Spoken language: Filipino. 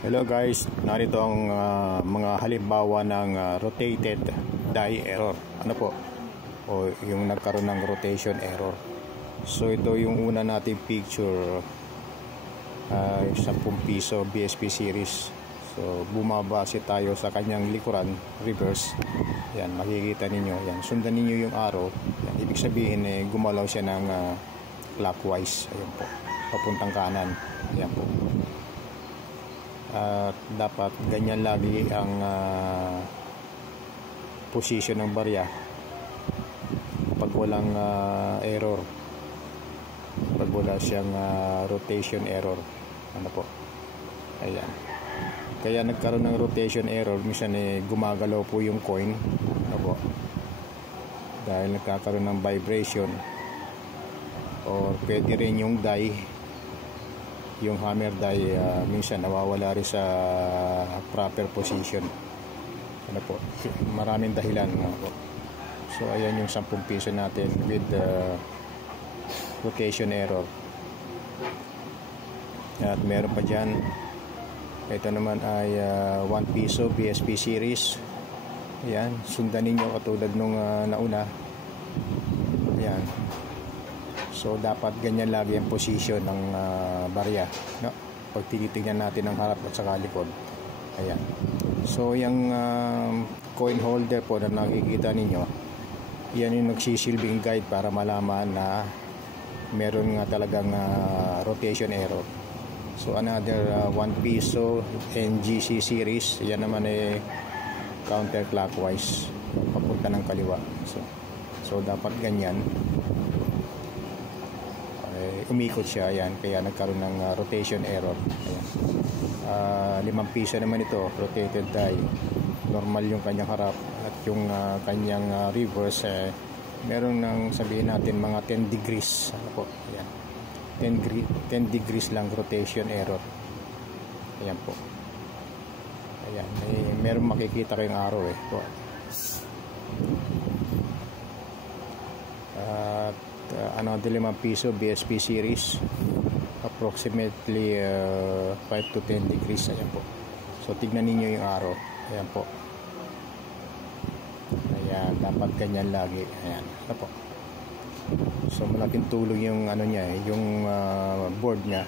Hello guys, narito ang mga halimbawa ng rotated die error. Ano po? O yung nagkaroon ng rotation error. So ito yung una nating picture, 10 piso BSP series. So bumabase tayo sa kanyang likuran, reverse. Yan, makikita ninyo. Yan, sundan ninyo yung arrow. Yan, ibig sabihin gumalaw siya ng clockwise. Ayun po, papuntang kanan. Yan po. Dapat ganyan lagi ang position ng barya pag walang error, pag wala siyang rotation error. Ano po, ayan, kaya nagkaroon ng rotation error. Minsan gumagalaw po yung coin. Ano po, dahil nagkakaroon ng vibration, or pwede rin yung die, yung hammer die, minsan nawawala rin sa proper position. Ano po, maraming dahilan. Ano po. So ayan yung 10 piso natin with rotation error. At meron pa dyan, ito naman ay 1 piso BSP series. Ayan, sundan ninyo katulad nung nauna. Ayan. So dapat ganyan lagi ang position ng barya, no? Pag tinitingnan natin ang harap at saka likod. Ayan. So yung coin holder po na nakikita ninyo, yan yung nagsisilbing guide para malaman na meron nga talagang rotation error. So another 1 piso NGC series, yan naman counterclockwise, papunta ng kaliwa. So dapat ganyan, umikot siya. Ayan, kaya nagkaroon ng rotation error. Ayan. 5 piso naman ito, rotated die. Normal yung kanyang harap at yung kanyang reverse, meron ng sabihin natin mga 10 degrees. Ano po? Ayan. 10 degrees lang rotation error. Ayan po. Ayan, meron makikita kayong arrow po. Another 5 piso BSP series, approximately 5 to 10 degrees. Ayan po. So tignan ninyo yung arrow. Ayan po. Ayan, dapat ganyan lagi. Ayan, ano po. So malaking tulong yung ano niya, yung board niya.